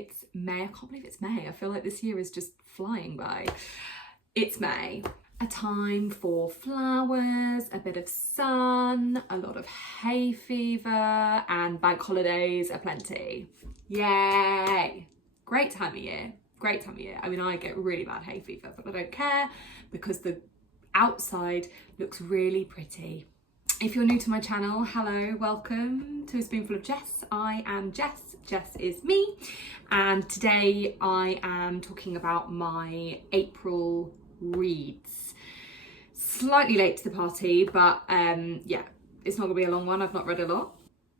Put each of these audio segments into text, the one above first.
It's May. I can't believe it's May. I feel like this year is just flying by. It's May. A time for flowers, a bit of sun, a lot of hay fever, and bank holidays aplenty. Yay! Great time of year. Great time of year. I mean, I get really bad hay fever, but I don't care because the outside looks really pretty. If you're new to my channel, hello, welcome to A Spoonful of Jess. I am Jess, Jess is me, and today I am talking about my April reads. Slightly late to the party, but yeah, it's not gonna be a long one. I've not read a lot.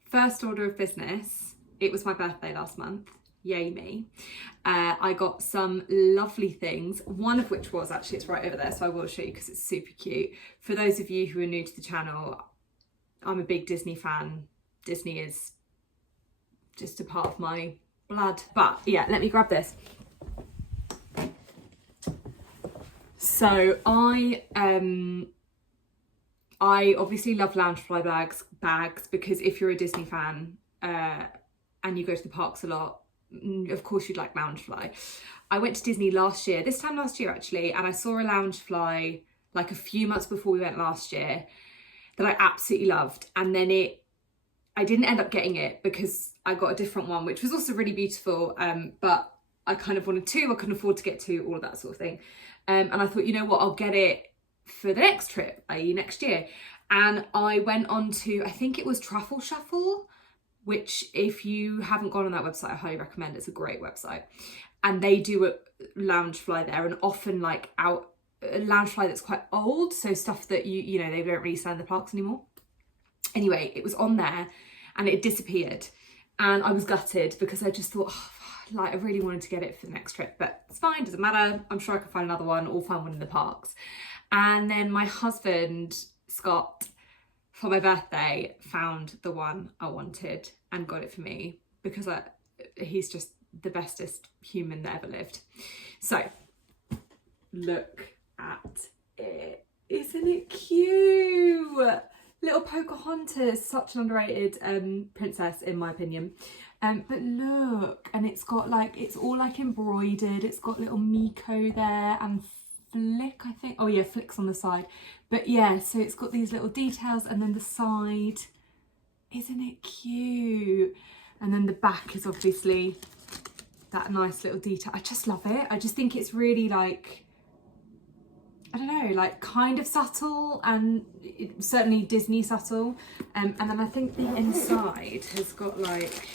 First order of business, it was my birthday last month. Yay me. I got some lovely things, one of which was actually, it's right over there, so I will show you because it's super cute. For those of you who are new to the channel, I'm a big Disney fan. Disney is just a part of my blood. But yeah, let me grab this. So I obviously love Loungefly bags because if you're a Disney fan and you go to the parks a lot, of course you'd like Loungefly. I went to Disney this time last year actually, and I saw a Loungefly like a few months before we went last year that I absolutely loved, and then I didn't end up getting it because I got a different one which was also really beautiful, but I kind of wanted two, I couldn't afford to get two, all of that sort of thing, and I thought, you know what, I'll get it for the next trip, i.e. next year. And I went on to, I think it was Truffle Shuffle, which if you haven't gone on that website, I highly recommend. It's a great website, and they do a Loungefly there, and often like a Loungefly that's quite old, so stuff that you know they don't really sell in the parks anymore. Anyway, it was on there and it disappeared, and I was gutted because I just thought, oh, like I really wanted to get it for the next trip, but it's fine, doesn't matter. I'm sure I can find another one or find one in the parks. And then my husband Scott, for my birthday, found the one I wanted and got it for me because he's just the bestest human that ever lived. So look at it. Isn't it cute? Little Pocahontas, such an underrated princess in my opinion. But look, and it's got like, it's all like embroidered. It's got little Miko there and Flick, I think. Oh yeah, Flick's on the side. But yeah, so it's got these little details, and then the side, isn't it cute? And then the back is obviously that nice little detail. I just love it. I just think it's really like, I don't know, like kind of subtle, and certainly Disney subtle. And then I think the inside has got like,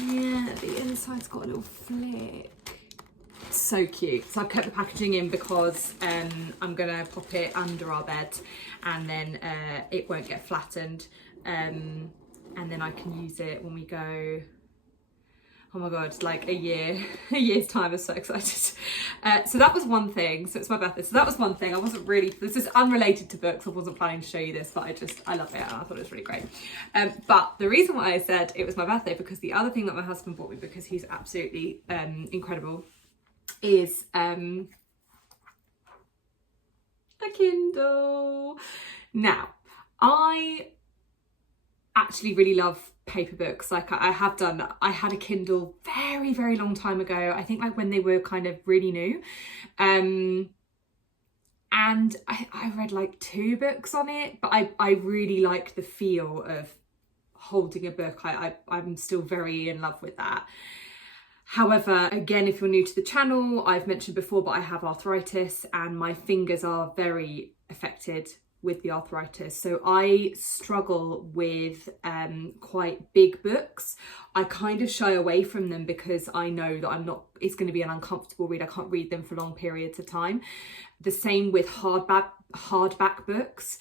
yeah, the inside's got a little flick. So cute. So I've kept the packaging in because I'm gonna pop it under our bed, and then it won't get flattened, and then I can use it when we go, oh my god, like a year's time. I'm so excited. So that was one thing. So it's my birthday, so that was one thing. I wasn't really, this is unrelated to books, I wasn't planning to show you this, but I love it and I thought it was really great. But the reason why I said it was my birthday, because the other thing that my husband bought me, because he's absolutely incredible, is a Kindle. Now, I actually really love paper books. Like I had a Kindle very, very long time ago. I think like when they were kind of really new. And I read like 2 books on it, but I really liked the feel of holding a book. I'm still very in love with that. However, again, if you're new to the channel, I've mentioned before, but I have arthritis and my fingers are very affected with the arthritis. So I struggle with quite big books. I kind of shy away from them because I know that it's going to be an uncomfortable read. I can't read them for long periods of time. The same with hardback books.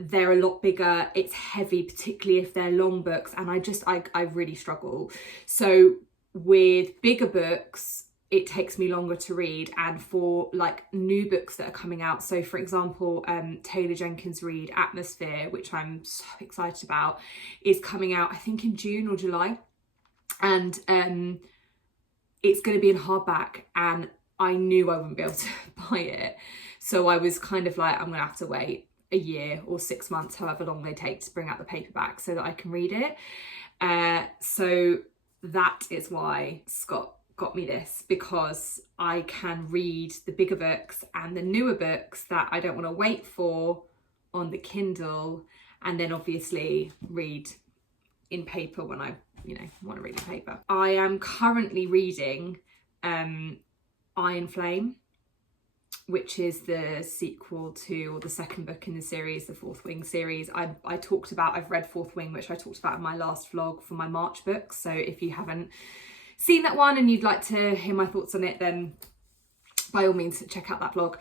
They're a lot bigger. It's heavy, particularly if they're long books. And I really struggle. So with bigger books, it takes me longer to read, and for like new books that are coming out, so for example Taylor Jenkins' Reid Atmosphere, which I'm so excited about, is coming out I think in June or July, and it's going to be in hardback, and I knew I wouldn't be able to buy it, so I was kind of like, I'm gonna have to wait a year or 6 months, however long they take to bring out the paperback, so that I can read it. So that is why Scott got me this, because I can read the bigger books and the newer books that I don't want to wait for on the Kindle, and then obviously read in paper when I, want to read in paper. I am currently reading Iron Flame, which is the sequel to, or the second book in the series, the Fourth Wing series. I've read Fourth Wing, which I talked about in my last vlog for my March book. So if you haven't seen that one and you'd like to hear my thoughts on it, then by all means check out that vlog.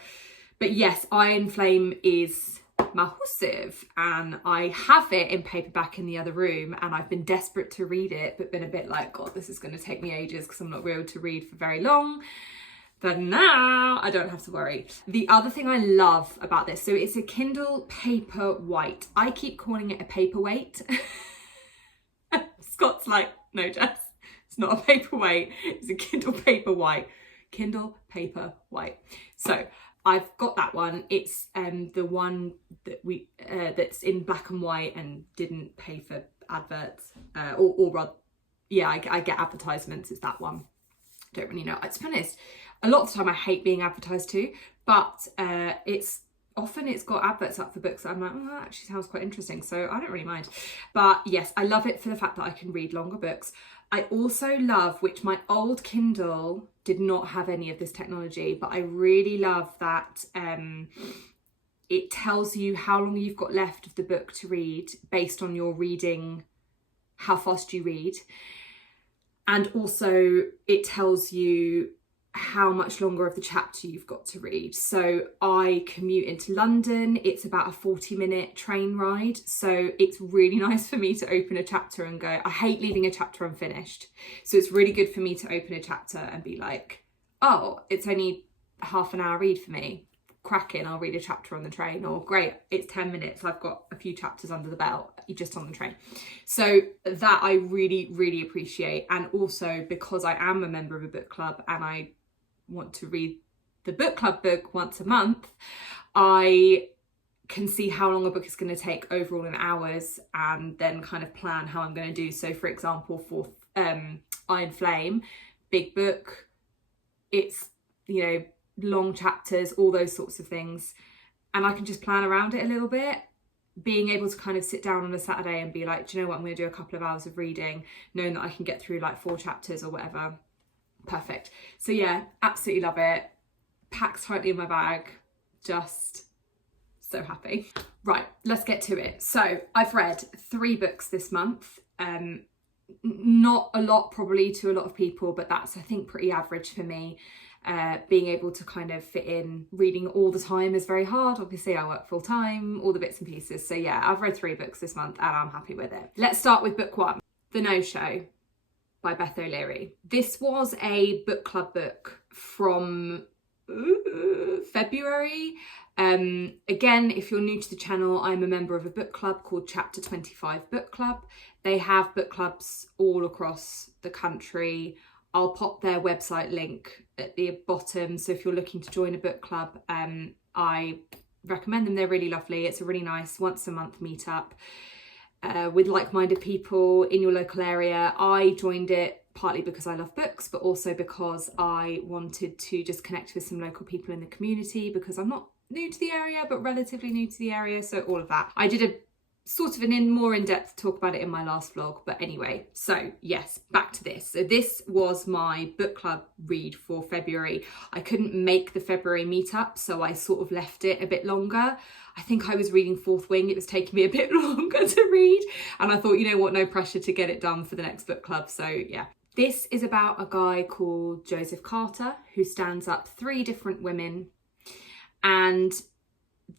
But yes, Iron Flame is massive, and I have it in paperback in the other room, and I've been desperate to read it, but been a bit like, God, this is going to take me ages because I'm not able to read for very long. But now I don't have to worry. The other thing I love about this, so it's a Kindle Paperwhite. I keep calling it a paperweight. Scott's like, no, Jess, it's not a paperweight. It's a Kindle Paperwhite. Kindle Paperwhite. So I've got that one. It's the one that that's in black and white and didn't pay for adverts, or rather, yeah, I get advertisements. It's that one. Don't really know. To be honest, a lot of the time I hate being advertised to, but it's got adverts up for books that I'm like, oh, that actually sounds quite interesting, so I don't really mind. But yes, I love it for the fact that I can read longer books. I also love, which my old Kindle did not have any of this technology, but I really love that it tells you how long you've got left of the book to read based on your reading, how fast you read. And also it tells you how much longer of the chapter you've got to read. So I commute into London. It's about a 40-minute train ride. So it's really nice for me to open a chapter and go, I hate leaving a chapter unfinished. So it's really good for me to open a chapter and be like, oh, it's only half an hour read for me. Cracking, I'll read a chapter on the train. Or great, it's 10 minutes. I've got a few chapters under the belt just on the train. So that I really, really appreciate. And also because I am a member of a book club and I want to read the book club book once a month, I can see how long a book is going to take overall in hours, and then kind of plan how I'm going to do. So for example, for Iron Flame, big book, it's, long chapters, all those sorts of things, and I can just plan around it a little bit. Being able to kind of sit down on a Saturday and be like, do you know what, I'm going to do a couple of hours of reading, knowing that I can get through like 4 chapters or whatever. Perfect. So yeah, absolutely love it. Packed tightly in my bag. Just so happy. Right, let's get to it. So I've read 3 books this month. Not a lot probably to a lot of people, but that's, I think, pretty average for me. Being able to kind of fit in reading all the time is very hard. Obviously I work full time, all the bits and pieces. So yeah, I've read 3 books this month and I'm happy with it. Let's start with book 1, The No-Show by Beth O'Leary. This was a book club book from February. Again, if you're new to the channel, I'm a member of a book club called Chapter 25 Book Club. They have book clubs all across the country. I'll pop their website link at the bottom. So if you're looking to join a book club, I recommend them. They're really lovely. It's a really nice once a month meetup with like-minded people in your local area. I joined it partly because I love books, but also because I wanted to just connect with some local people in the community, because I'm not new to the area, but relatively new to the area. So all of that. I did a sort of more in-depth talk about it in my last vlog, but anyway, so yes, back to this. So this was my book club read for February. I couldn't make the February meetup, so I sort of left it a bit longer. I think I was reading Fourth Wing. It was taking me a bit longer to read, and I thought, you know what, no pressure to get it done for the next book club. So yeah. This is about a guy called Joseph Carter who stands up 3 different women, and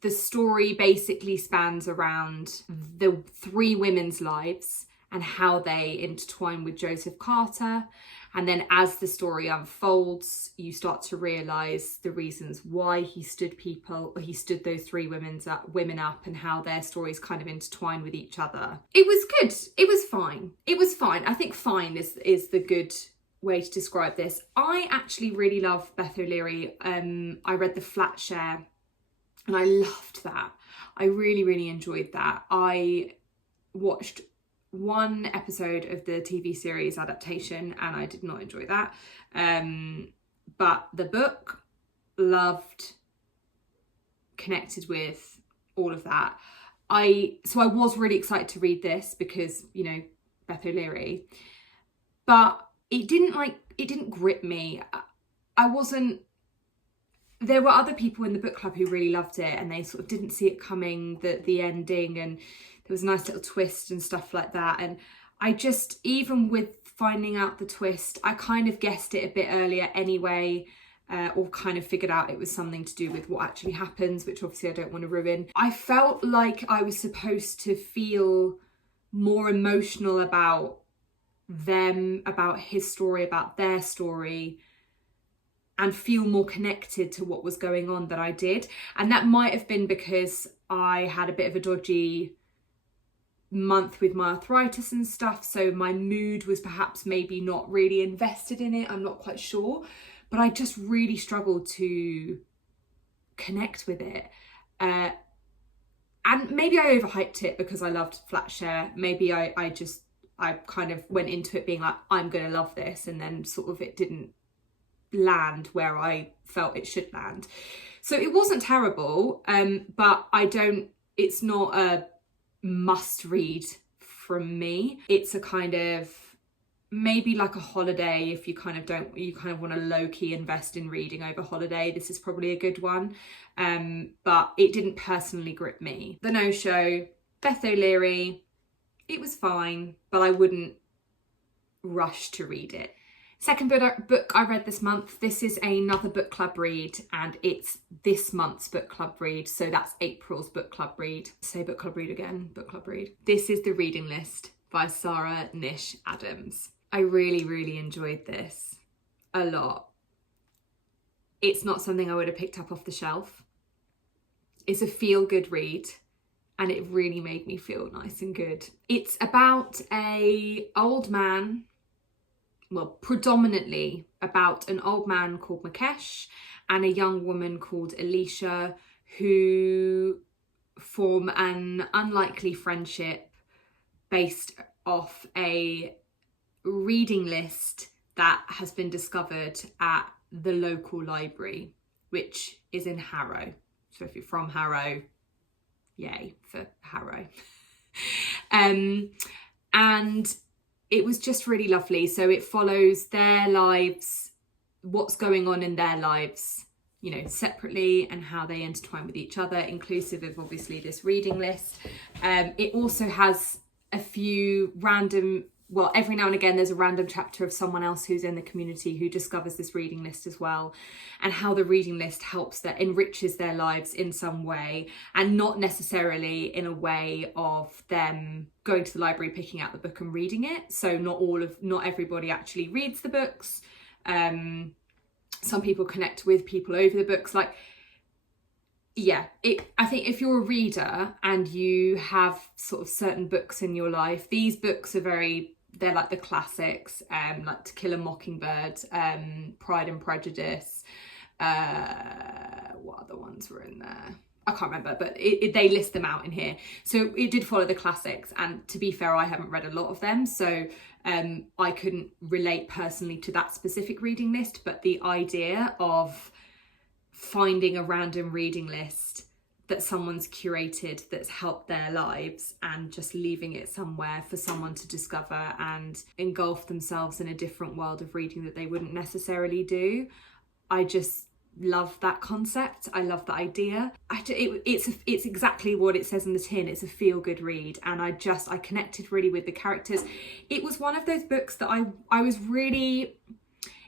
the story basically spans around the 3 women's lives and how they intertwine with Joseph Carter. And then as the story unfolds, you start to realise the reasons why he stood those 3 women up, and how their stories kind of intertwine with each other. It was good. It was fine. It was fine. I think fine is the good way to describe this. I actually really love Beth O'Leary. I read The Flat Share and I loved that. I really, really enjoyed that. I watched one episode of the TV series adaptation and I did not enjoy that. But the book, loved, connected with, all of that. So I was really excited to read this because, you know, Beth O'Leary, but it didn't grip me. There were other people in the book club who really loved it and they sort of didn't see it coming, the ending, and there was a nice little twist and stuff like that. And I just, even with finding out the twist, I kind of guessed it a bit earlier anyway, or kind of figured out it was something to do with what actually happens, which obviously I don't want to ruin. I felt like I was supposed to feel more emotional about them, about his story, about their story, and feel more connected to what was going on than I did. And that might have been because I had a bit of a dodgy month with my arthritis and stuff, so my mood was perhaps maybe not really invested in it, I'm not quite sure, but I just really struggled to connect with it. And maybe I overhyped it because I loved Flatshare. Maybe I kind of went into it being like, I'm gonna love this, and then sort of it didn't land where I felt it should land. So it wasn't terrible, but it's not a must read from me. It's a kind of, maybe like a holiday, if you kind of want to low-key invest in reading over holiday, this is probably a good one. But it didn't personally grip me. The No-Show, Beth O'Leary, it was fine, but I wouldn't rush to read it. Second book I read this month. This is another book club read, and it's this month's book club read. So that's April's book club read. Say book club read again, book club read. This is The Reading List by Sara Adams. I really, really enjoyed this a lot. It's not something I would have picked up off the shelf. It's a feel-good read, and it really made me feel nice and good. It's about an old man, well, predominantly about an old man called Mukesh and a young woman called Alicia, who form an unlikely friendship based off a reading list that has been discovered at the local library, which is in Harrow. So if you're from Harrow, yay for Harrow. And it was just really lovely. So it follows their lives, what's going on in their lives, you know, separately, and how they intertwine with each other, inclusive of obviously this reading list. It also has a few random, well, every now and again there's a random chapter of someone else who's in the community who discovers this reading list as well, and how the reading list enriches their lives in some way, and not necessarily in a way of them going to the library, picking out the book and reading it. So not everybody actually reads the books. Some people connect with people over the books. Like, yeah, I think if you're a reader and you have sort of certain books in your life, these books they're like the classics, like To Kill a Mockingbird, Pride and Prejudice. What other ones were in there? I can't remember, but they list them out in here. So it did follow the classics, and to be fair, I haven't read a lot of them, so I couldn't relate personally to that specific reading list, but the idea of finding a random reading list that someone's curated that's helped their lives and just leaving it somewhere for someone to discover and engulf themselves in a different world of reading that they wouldn't necessarily do. I just love that concept. I love the idea. It's exactly what it says in the tin. It's a feel-good read, and I connected really with the characters. It was one of those books that I was really,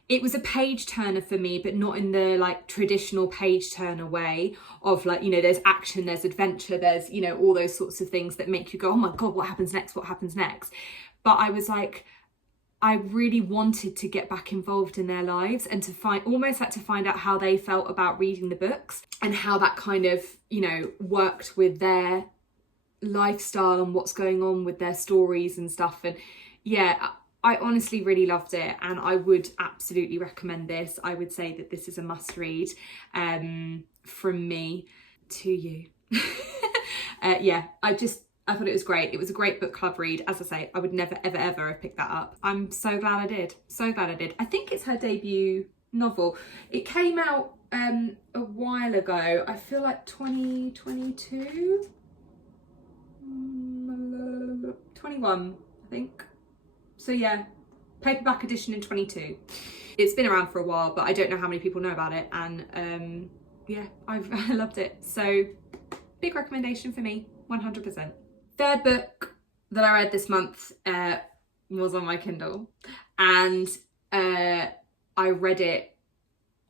it was a page turner for me, but not in the like traditional page turner way of like, you know, there's action, there's adventure, there's, you know, all those sorts of things that make you go, oh my God, what happens next? What happens next? But I was like, I really wanted to get back involved in their lives and to find out how they felt about reading the books and how that kind of, you know, worked with their lifestyle and what's going on with their stories and stuff. And yeah, I honestly really loved it, and I would absolutely recommend this. I would say that this is a must read from me to you. Yeah, I I thought it was great. It was a great book club read. As I say, I would never, ever, ever have picked that up. I'm so glad I did. So glad I did. I think it's her debut novel. It came out a while ago. I feel like 2022? 21, I think. So yeah, paperback edition in 22. It's been around for a while, but I don't know how many people know about it. And yeah, I loved it. So big recommendation for me, 100%. Third book that I read this month was on my Kindle, and I read it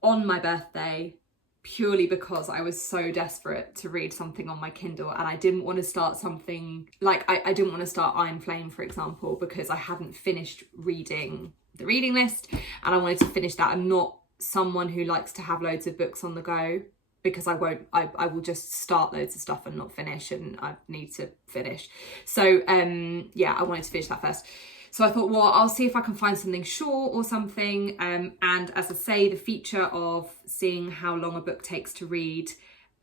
on my birthday purely because I was so desperate to read something on my Kindle, and I didn't want to start something like I didn't want to start Iron Flame, for example, because I hadn't finished reading the reading list and I wanted to finish that. I'm not someone who likes to have loads of books on the go, because I will just start loads of stuff and not finish, and I need to finish. So yeah, I wanted to finish that first. So I thought, well, I'll see if I can find something short or something. And as I say, the feature of seeing how long a book takes to read,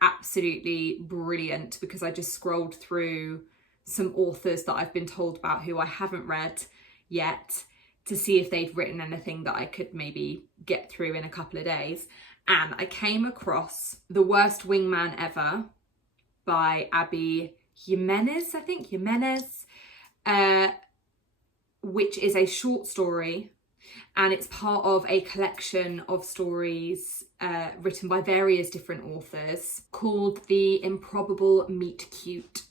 absolutely brilliant, because I just scrolled through some authors that I've been told about who I haven't read yet to see if they'd written anything that I could maybe get through in a couple of days. And I came across The Worst Wingman Ever by Jimenez, I think, which is a short story, and it's part of a collection of stories written by various different authors called the Improbable Meet Cute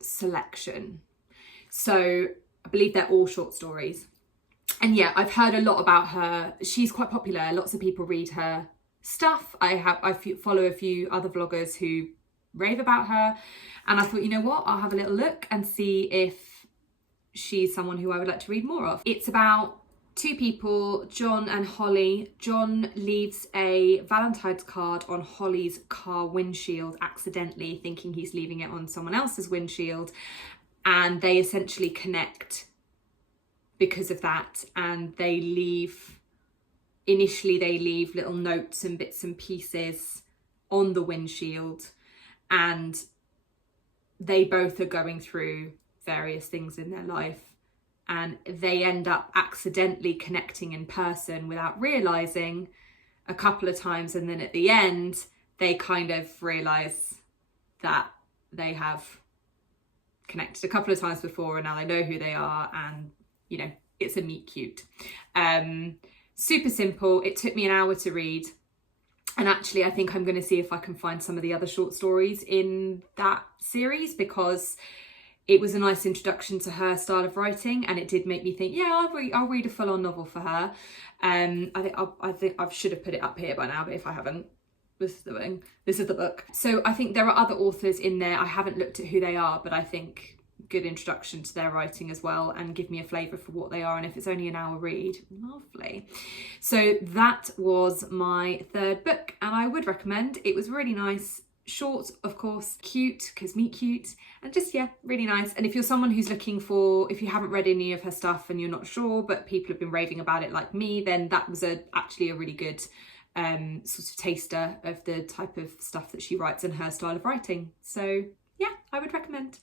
Selection. So I believe they're all short stories. And yeah, I've heard a lot about her. She's quite popular. Lots of people read her stuff. I follow a few other vloggers who rave about her, and I thought, you know what, I'll have a little look and see if she's someone who I would like to read more of. It's about two people, John and Holly. John leaves a Valentine's card on Holly's car windshield accidentally, thinking he's leaving it on someone else's windshield, and they essentially connect because of that, and they leave little notes and bits and pieces on the windshield, and they both are going through various things in their life, and they end up accidentally connecting in person without realizing a couple of times, and then at the end they kind of realize that they have connected a couple of times before, and now they know who they are, and you know, it's a meet cute. Super simple. It took me an hour to read, and actually I think I'm going to see if I can find some of the other short stories in that series, because it was a nice introduction to her style of writing, and it did make me think, yeah, I'll read a full-on novel for her. I think I should have put it up here by now, but if I haven't, this is the book. So I think there are other authors in there. I haven't looked at who they are, but I think good introduction to their writing as well, and give me a flavour for what they are, and if it's only an hour read, lovely. So that was my third book, and I would recommend. It was really nice, short, of course, cute, because meet cute, and just, yeah, really nice. And if you're someone who's looking for, if you haven't read any of her stuff and you're not sure, but people have been raving about it like me, then that was actually a really good sort of taster of the type of stuff that she writes and her style of writing. So yeah, I would recommend.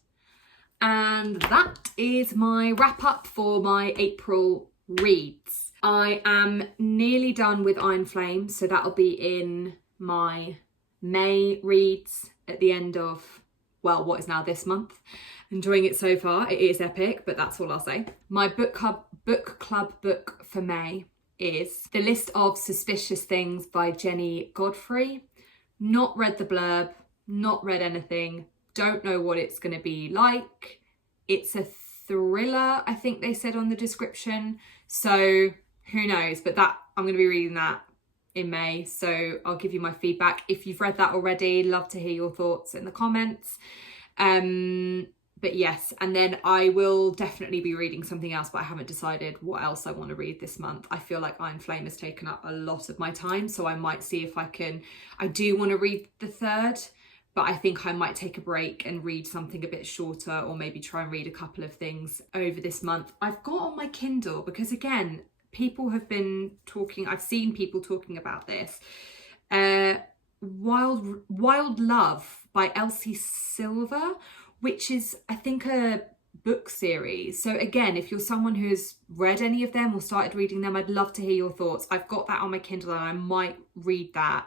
And that is my wrap up for my April reads. I am nearly done with Iron Flame, so that'll be in my May reads at the end of, well, what is now this month. Enjoying it so far. It is epic, but that's all I'll say. My book club book for May is The List of Suspicious Things by Jenny Godfrey. Not read the blurb, not read anything. Don't know what it's going to be like. It's a thriller, I think they said on the description. So who knows? But that I'm going to be reading that in May. So I'll give you my feedback. If you've read that already, love to hear your thoughts in the comments. But yes, and then I will definitely be reading something else, but I haven't decided what else I want to read this month. I feel like Iron Flame has taken up a lot of my time, so I might see if I can. I do want to read the third, but I think I might take a break and read something a bit shorter, or maybe try and read a couple of things over this month. I've got on my Kindle, because again, people have been talking, I've seen people talking about this. Wild Love by Elsie Silver, which is, I think, a book series. So again, if you're someone who has read any of them or started reading them, I'd love to hear your thoughts. I've got that on my Kindle and I might read that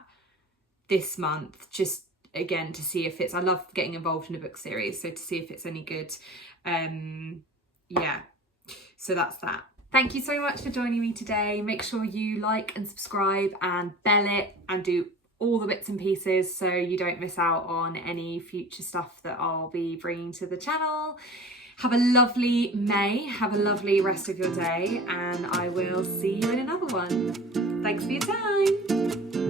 this month, just again to see if it's, I love getting involved in a book series, so to see if it's any good. Yeah, so that's that. Thank you so much for joining me today. Make sure you like and subscribe and bell it and do all the bits and pieces so you don't miss out on any future stuff that I'll be bringing to the channel. Have a lovely May, have a lovely rest of your day, and I will see you in another one. Thanks for your time.